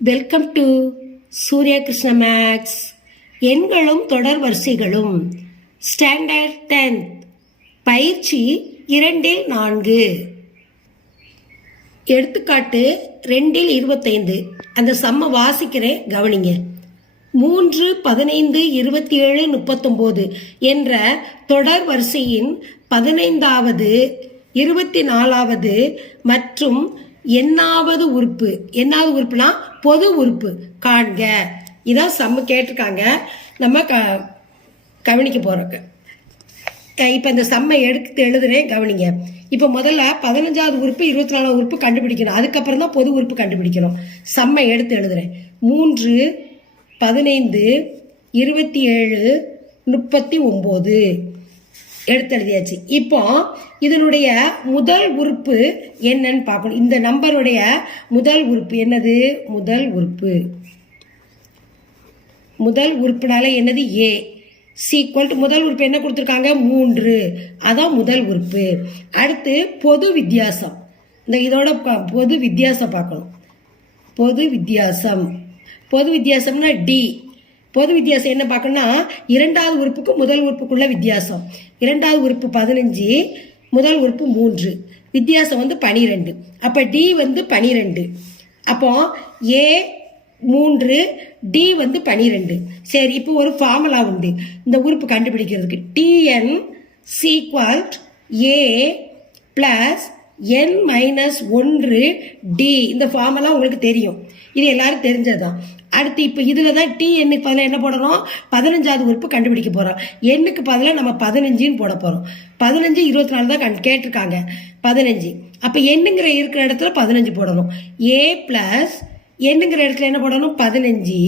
Welcome to Surya Krishna maths. எண்களும் தொடர் வரிசைகளும் standard 10 பயிற்சி 2-4. எடுத்துக்காட்டு 2-25. அந்த சம்ம வாசிக்கிறேன், கவனிங்க. 3, 15, 27, 39 என்ற தொடர் வரிசையின் 15வது 24வது மற்றும் எண்ணாவது உறுப்புனா பொது உறுப்பு காண்க. இதான் சம்ம கேட்டிருக்காங்க, நம்ம கவனிக்க போறோம். இப்போ இந்த சம்மை எடுத்து எழுதுறேன், கவனிங்க. இப்போ முதல்ல 15வது உறுப்பு 24வது உறுப்பு கண்டுபிடிக்கணும், அதுக்கப்புறம் தான் பொது உறுப்பு கண்டுபிடிக்கணும். சம்மை எடுத்து எழுதுறேன். 3, 15, 27, 39 எடுத்து எழுதியாச்சு. இப்போ இதனுடைய முதல் உறுப்பு என்னன்னு பார்க்கணும். இந்த நம்பருடைய முதல் உறுப்பு என்னது? முதல் உறுப்புனால என்னது? ஏ சீக்வல் டு முதல் உறுப்பு என்ன கொடுத்துருக்காங்க? 3. அதான் முதல் உறுப்பு. அடுத்து பொது வித்தியாசம். இந்த இதோட பொது வித்தியாசம் பார்க்கணும். பொது வித்தியாசம்னா டி. பொது வித்தியாசம் என்ன பார்க்கணும்னா, இரண்டாவது உறுப்புக்கு முதல் உறுப்புக்குள்ள வித்தியாசம். இரண்டாவது உறுப்பு 15, முதல் உறுப்பு 3, வித்தியாசம் 12. அப்போ டி 12. அப்போ ஏ 3, டி 12. சரி, இப்போ ஒரு ஃபார்முலா உண்டு இந்த உறுப்பு கண்டுபிடிக்கிறதுக்கு. டிஎன் சீக்வல் ஏ பிளஸ் என் மைனஸ் 1 டி. இந்த ஃபார்முலா உங்களுக்கு தெரியும், இது எல்லாரும் தெரிஞ்சதுதான். அடுத்து இப்போ இதில் தான் டி எண்ணுக்கு பதிலாக என்ன போடுறோம்? 15வது உறுப்பு கண்டுபிடிக்க போகிறோம். எண்ணுக்கு பதிலாக நம்ம 15ன்னு போட போகிறோம். 15, 24 தான் கேட்டிருக்காங்க. 15. அப்போ எண்ணுங்கிற இருக்கிற இடத்துல 15 போடணும். ஏ பிளஸ் எண்ணுங்கிற இடத்துல என்ன போடணும்? 15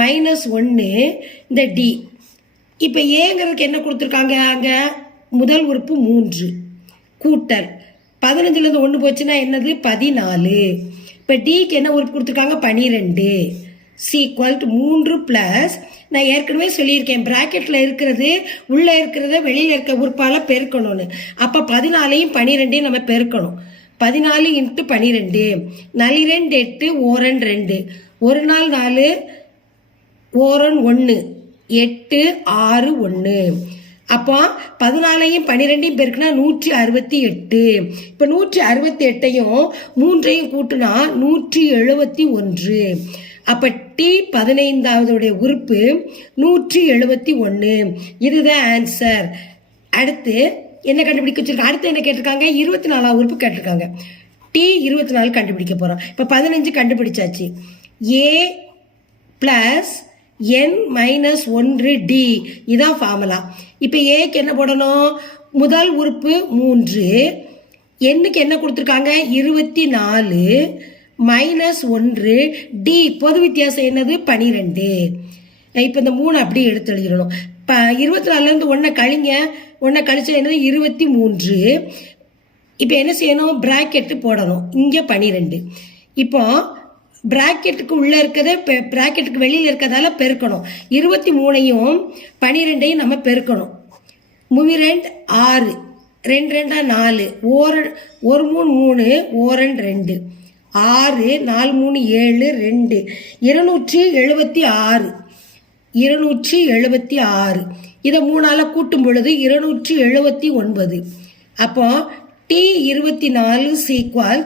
மைனஸ் 1 இந்த டி. இப்போ ஏங்கிறதுக்கு என்ன கொடுத்துருக்காங்க? அங்கே முதல் உறுப்பு 3 கூட்டல் 15லேருந்து 1 போச்சுன்னா என்னது? 14. இப்போ டிக்கு என்ன உறுப்பு கொடுத்துருக்காங்க? 12 சீக்வல் டு 3 பிளஸ், நான் ஏற்கனவே சொல்லியிருக்கேன், பிராக்கெட்டில் இருக்கிறது உள்ளே இருக்கிறத வெளியில் இருக்க உறுப்பால் பெருக்கணும்னு. அப்போ 14ஐயும் 12ஐயும் நம்ம பெருக்கணும். 14 × 12 42 8 ஓரன் 2 1 நாள் 4 ஓரன் 1 8 6 1. அப்போ 14ஐயும் 12ஐயும் பெருக்குனா 168. இப்போ 168ஐயும் 3ஐயும் கூட்டுனா 171. அப்போ டி 15வது உறுப்பு 171. இதுதான் ஆன்சர். அடுத்து என்ன கண்டுபிடிக்க வச்சிருக்காங்க? அடுத்து என்ன கேட்டிருக்காங்க? 24வது உறுப்பு கேட்டிருக்காங்க. டி 24 கண்டுபிடிக்க போகிறோம். இப்போ 15 கண்டுபிடிச்சாச்சு. ஏ பிளஸ் என் மைனஸ் 1 டி, இதான் ஃபார்முலா. இப்போ ஏக்கு என்ன போடணும்? முதல் உறுப்பு 3, எண்ணுக்கு என்ன கொடுத்துருக்காங்க? 24 மைனஸ் 1 டி. பொது வித்தியாசம் என்னது? 12. இப்போ இந்த 3 அப்படியே எடுத்து எழுதிடணும். 24லேருந்து 1 கழிங்க. 1 கழிச்சா என்னது? 23. இப்போ என்ன செய்யணும்? பிராக்கெட்டு போடணும். இங்கே 12. இப்போ பிராக்கெட்டுக்கு உள்ளே இருக்கிறத பிராக்கெட்டுக்கு வெளியில் இருக்கிறதால பெருக்கணும். 23ஐயும் 12ஐயும் நம்ம பெருக்கணும். 3 6 2 2 4 1 3 3 ஓரன் 2 6 4 3 7 2 276. 276 இதை 3ஆல் கூட்டும் பொழுது 279. அப்போ டி 24 சீக்வல்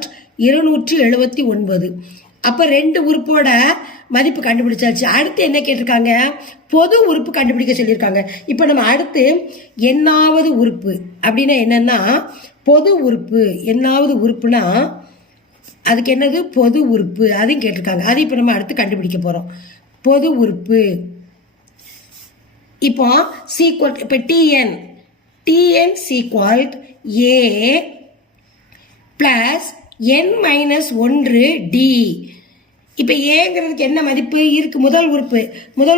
279. அப்போ 2 உறுப்போட மதிப்பு கண்டுபிடிச்சாச்சு. அடுத்து என்ன கேட்டிருக்காங்க? பொது உறுப்பு கண்டுபிடிக்க சொல்லியிருக்காங்க. இப்போ நம்ம அடுத்து எண்ணாவது உறுப்பு அப்படின்னா என்னன்னா பொது உறுப்பு. எண்ணாவது உறுப்புனா அதுக்கு என்னது? பொது உறுப்பு. அதையும் கேட்டிருக்காங்க. அது இப்போ நம்ம அடுத்து கண்டுபிடிக்க போகிறோம். பொது உறுப்பு. இப்போ சீக்வல், இப்போ டிஎன் சீக்வல் ஏ பிளஸ் என் மைனஸ் 1 டி. இப்போ ஏங்கிறதுக்கு என்ன மதிப்பு இருக்கு? முதல்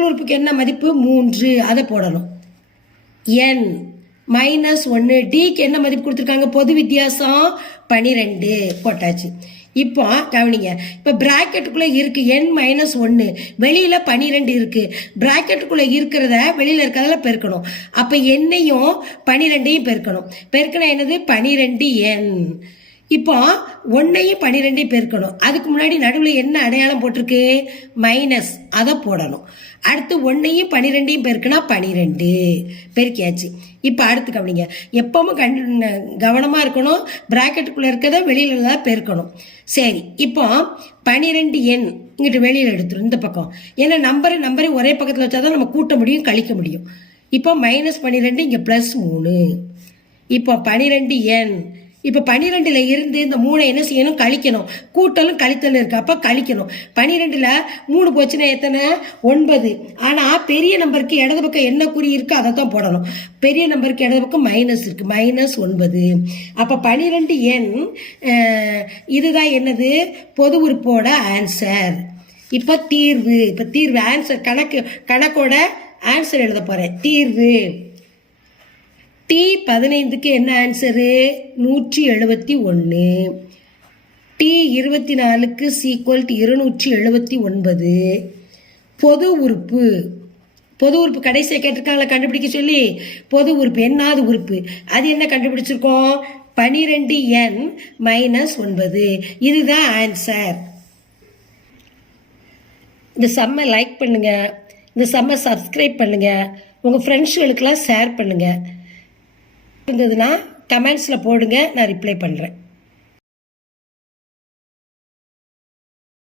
உறுப்புக்கு என்ன மதிப்பு? 3, அதை போடணும். என் மைனஸ் 1 டிக்கு என்ன மதிப்பு கொடுத்துருக்காங்க? பொது வித்தியாசம் 12 போட்டாச்சு. இப்போ கவனிங்க, இப்போ பிராக்கெட்டுக்குள்ளே இருக்கு என் மைனஸ் 1, வெளியில் 12 இருக்கு. பிராக்கெட்டுக்குள்ளே இருக்கிறத வெளியில் இருக்கிறதால பெருக்கணும். அப்போ எண்ணையும் 12ஐயும் பெருக்கணும். பெருக்கணும் என்னது? 12n. இப்போ 1ஐயும் 12ஐயும் பெருக்கணும். அதுக்கு முன்னாடி நடுவில் என்ன அடையாளம் போட்டிருக்கு? மைனஸ், அதை போடணும். அடுத்து 1ஐயும் 12ஐயும் பெருக்கினா 12 பெருக்கியாச்சு. இப்போ அடுத்து கவனிங்க, எப்பவும் கவனமாக இருக்கணும். பிராக்கெட்டுக்குள்ளே இருக்கிறத வெளியில தான் பெருக்கணும். சரி, இப்போ 12 எண் இங்கிட்டு வெளியில் எடுத்துரும் இந்த பக்கம். ஏன்னா நம்பரை ஒரே பக்கத்தில் வச்சா தான் நம்ம கூட்ட முடியும், கழிக்க முடியும். இப்போ -12 இங்கே +3. இப்போ 12 எண். இப்போ 12ல் இருந்து இந்த 3 என்ன செய்யணும்? கழிக்கணும். கூட்டலும் கழித்தலும் இருக்கு, அப்போ கழிக்கணும். 12ல் 3 போச்சுன்னா எத்தனை? 9. ஆனால் பெரிய நம்பருக்கு இடது பக்கம் என்ன குறி இருக்கு அதை தான் போடணும். பெரிய நம்பருக்கு இடது பக்கம் மைனஸ் இருக்கு, -9. அப்போ 12 எண் இதுதான் என்னது? பொது உறுப்போட ஆன்சர். இப்போ தீர்வு ஆன்சர், கணக்கோட ஆன்சர் எழுத போறேன். தீர்வு T15க்கு என்ன ஆன்சரு? 171. T24க்கு =279. பொது உறுப்பு கடைசியாக கேட்டிருக்காங்களா கண்டுபிடிக்க சொல்லி. பொது உறுப்பு என்னாவது உறுப்பு அது என்ன கண்டுபிடிச்சிருக்கோம்? 12n -9. இதுதான் ஆன்சர். இந்த சம்மை லைக் பண்ணுங்க, இந்த சம்மை சப்ஸ்கிரைப் பண்ணுங்க, உங்கள் ஃப்ரெண்ட்ஸுகளுக்கெல்லாம் ஷேர் பண்ணுங்க. இருந்ததுன்னா கமெண்ட்ஸில் போடுங்க, நான் ரிப்ளை பண்ணுறேன்.